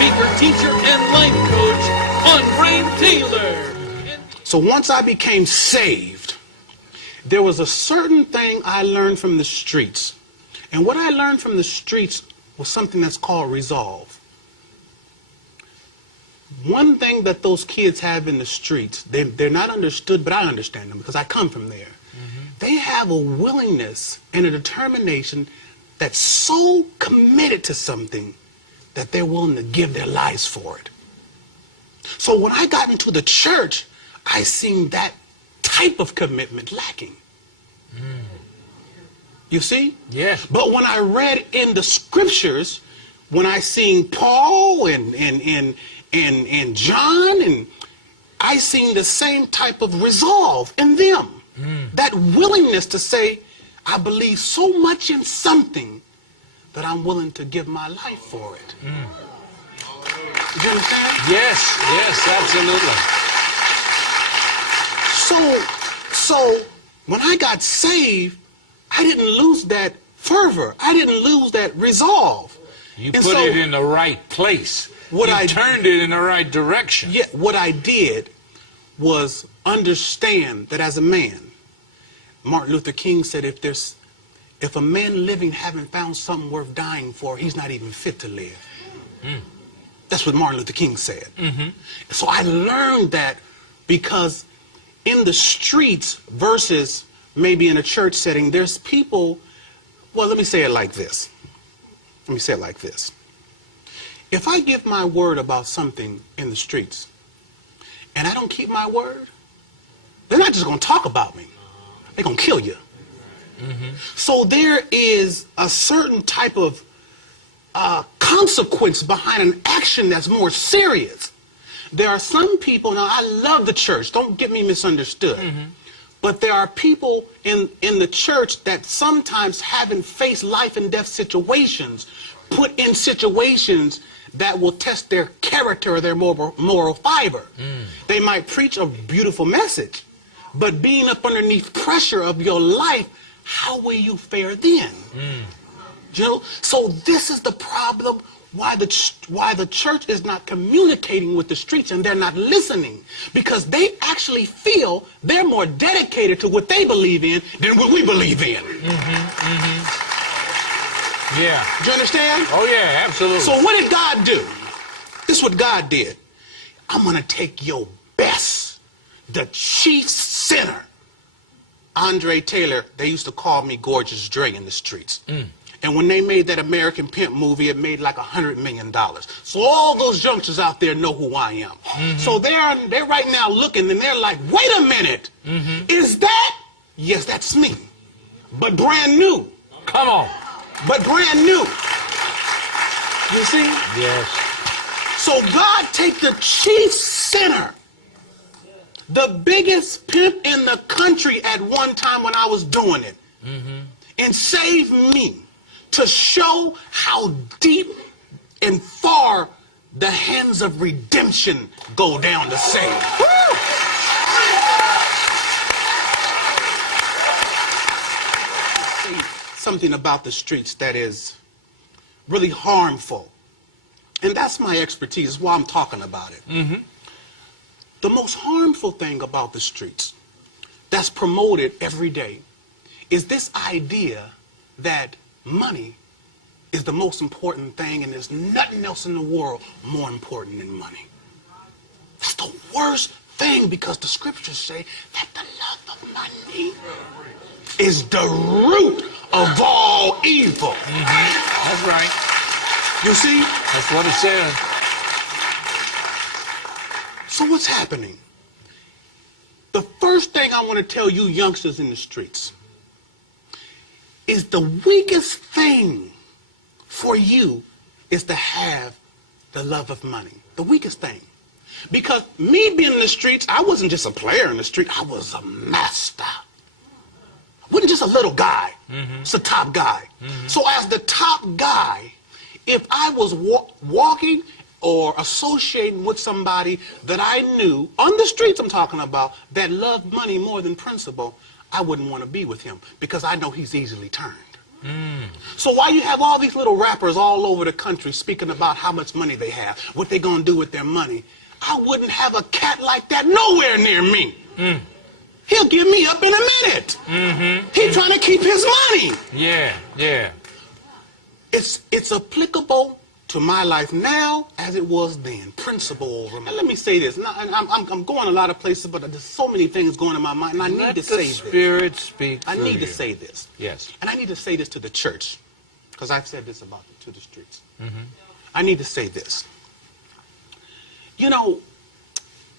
speaker, teacher, and life coach, Andre Taylor. So once I became saved, there was a certain thing I learned from the streets. And what I learned from the streets was something that's called resolve. One thing that those kids have in the streets, they're not understood, but I understand them because I come from there. They have a willingness and a determination that's so committed to something that they're willing to give their lives for it. So when I got into the church, I seen that type of commitment lacking. You see? Yes. But when I read in the scriptures, when I seen Paul and John, and I seen the same type of resolve in them. That willingness to say, I believe so much in something that I'm willing to give my life for it. Do you understand? Yes, yes, absolutely. So when I got saved, I didn't lose that fervor. I didn't lose that resolve. You put it in the right place. You turned it in the right direction. Yeah, what I did was understand that as a man, Martin Luther King said, if a man living haven't found something worth dying for, he's not even fit to live. That's what Martin Luther King said. So I learned that because in the streets versus maybe in a church setting, there's people, well, let me say it like this. Let me say it like this. If I give my word about something in the streets and I don't keep my word, they're not just going to talk about me. They're going to kill you. So there is a certain type of consequence behind an action that's more serious. There are some people, now I love the church, don't get me misunderstood, but there are people in the church that sometimes haven't faced life and death situations, put in situations that will test their character or their moral fiber. They might preach a beautiful message, but being up underneath pressure of your life, how will you fare then? You know? So this is the problem why the church is not communicating with the streets and they're not listening, because they actually feel they're more dedicated to what they believe in than what we believe in. Yeah. Do you understand? Oh yeah, absolutely. So what did God do? This is what God did. I'm going to take your best, the chief sinner. Andre Taylor, they used to call me Gorgeous Dre in the streets. And when they made that American Pimp movie, it made like $100 million. So all those youngsters out there know who I am. So they're right now looking and they're like, wait a minute, is that? Yes, that's me. But brand new. Come on. But brand new. You see? Yes. So God take the chief sinner, the biggest pimp in the country at one time when I was doing it, and save me to show how deep and far the hands of redemption go down to save. Something about the streets that is really harmful. And that's my expertise, is why I'm talking about it. The most harmful thing about the streets that's promoted every day is this idea that money is the most important thing and there's nothing else in the world more important than money. That's the worst thing, because the scriptures say that the love of money is the root of all evil. That's right. You see? That's what it says. So what's happening? The first thing I want to tell you youngsters in the streets is the weakest thing for you is to have the love of money. The weakest thing. Because me being in the streets, I wasn't just a player in the street, I was a master. I wasn't just a little guy. It's a top guy. So as the top guy, if I was walking or associating with somebody that I knew, on the streets I'm talking about, that loved money more than principle, I wouldn't want to be with him because I know he's easily turned. So why you have all these little rappers all over the country speaking about how much money they have, what they're going to do with their money, I wouldn't have a cat like that nowhere near me. He'll give me up in a minute. He's trying to keep his money. Yeah, yeah. It's applicable to my life now as it was then. Principle over. And let me say this. Now, I'm going a lot of places, but there's so many things going in my mind, and I need to say this. Let the Spirit speak I need through to you. say this. Yes. And I need to say this to the church, because I've said this about to the streets. I need to say this. You know,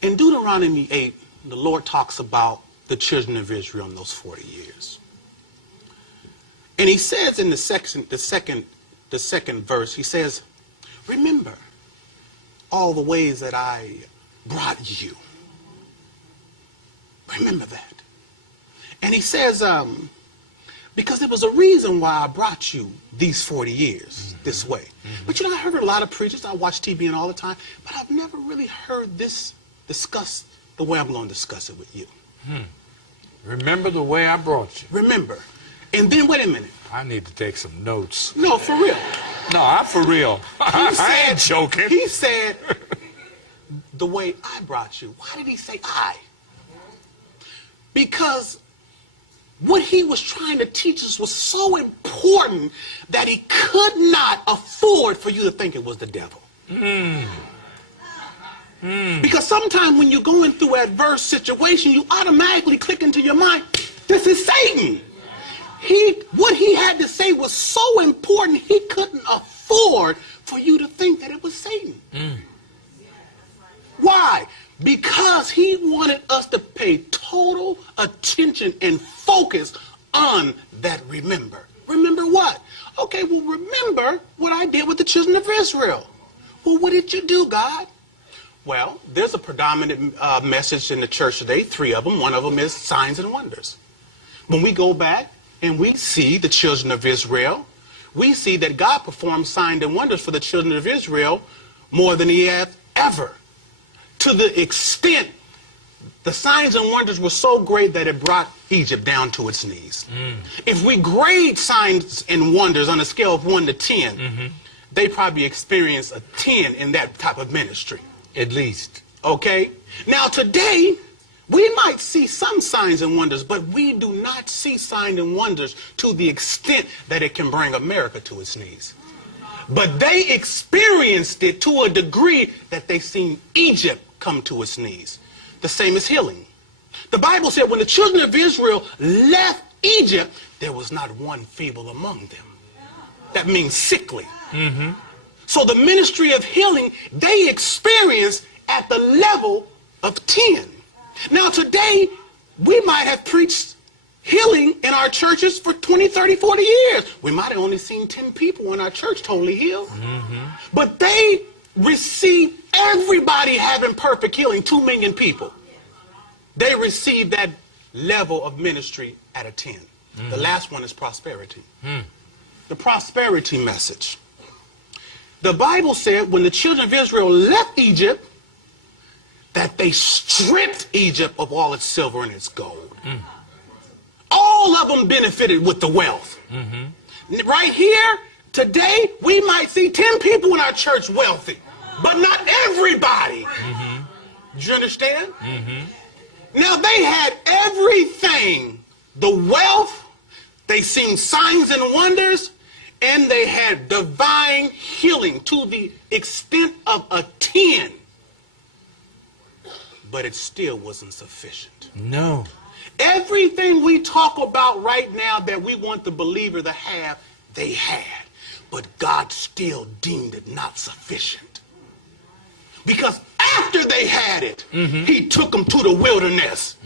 in Deuteronomy 8, the Lord talks about the children of Israel in those 40 years. And he says in the second verse, he says, remember all the ways that I brought you. Remember that. And he says, because there was a reason why I brought you these 40 years this way. But you know, I heard a lot of preachers, I watch TV and all the time, but I've never really heard this discussed the way I'm going to discuss it with you. Remember the way I brought you. Remember. And then, wait a minute. I need to take some notes. No, for real. No, I'm for real. I ain't joking. He said, the way I brought you. Why did he say I? Because what he was trying to teach us was so important that he could not afford for you to think it was the devil. Because sometimes when you're going through adverse situation, you automatically click into your mind, this is Satan. What he had to say was so important, he couldn't afford for you to think that it was Satan. Why? Because he wanted us to pay total attention and focus on that remember. Remember what? Okay, well, remember what I did with the children of Israel. Well, what did you do, God? Well, there's a predominant message in the church today, 3 of them. One of them is signs and wonders. When we go back and we see the children of Israel, we see that God performed signs and wonders for the children of Israel more than he had ever. To the extent the signs and wonders were so great that it brought Egypt down to its knees. If we grade signs and wonders on a scale of 1 to 10, they probably experienced a 10 in that type of ministry. At least. Okay? Now today, we might see some signs and wonders, but we do not see signs and wonders to the extent that it can bring America to its knees. But they experienced it to a degree that they seen Egypt come to its knees. The same as healing. The Bible said when the children of Israel left Egypt, there was not one feeble among them. That means sickly. So the ministry of healing, they experienced at the level of 10. Now today, we might have preached healing in our churches for 20, 30, 40 years. We might have only seen 10 people in our church totally healed. But they received everybody having perfect healing, 2 million people. They received that level of ministry at a 10. The last one is prosperity. The prosperity message. The Bible said when the children of Israel left Egypt, that they stripped Egypt of all its silver and its gold. All of them benefited with the wealth. Right here, today, we might see 10 people in our church wealthy, but not everybody. Do you understand? Now, they had everything. The wealth, they seen signs and wonders, and they had divine healing to the extent of a 10. But it still wasn't sufficient. No. Everything we talk about right now that we want the believer to have, they had. But God still deemed it not sufficient. Because after they had it, he took them to the wilderness.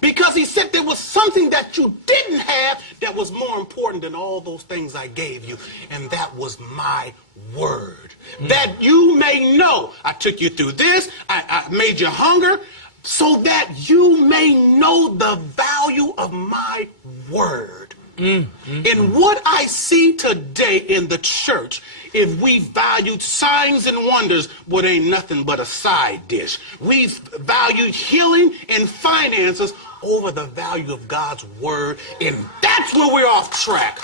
Because he said there was something that you didn't have that was more important than all those things I gave you. And that was my word. That you may know. I took you through this. I made you hunger so that you may know the value of my word. And what I see today in the church, if we valued signs and wonders, what ain't nothing but a side dish. We've valued healing and finances over the value of God's word, and that's where we're off track.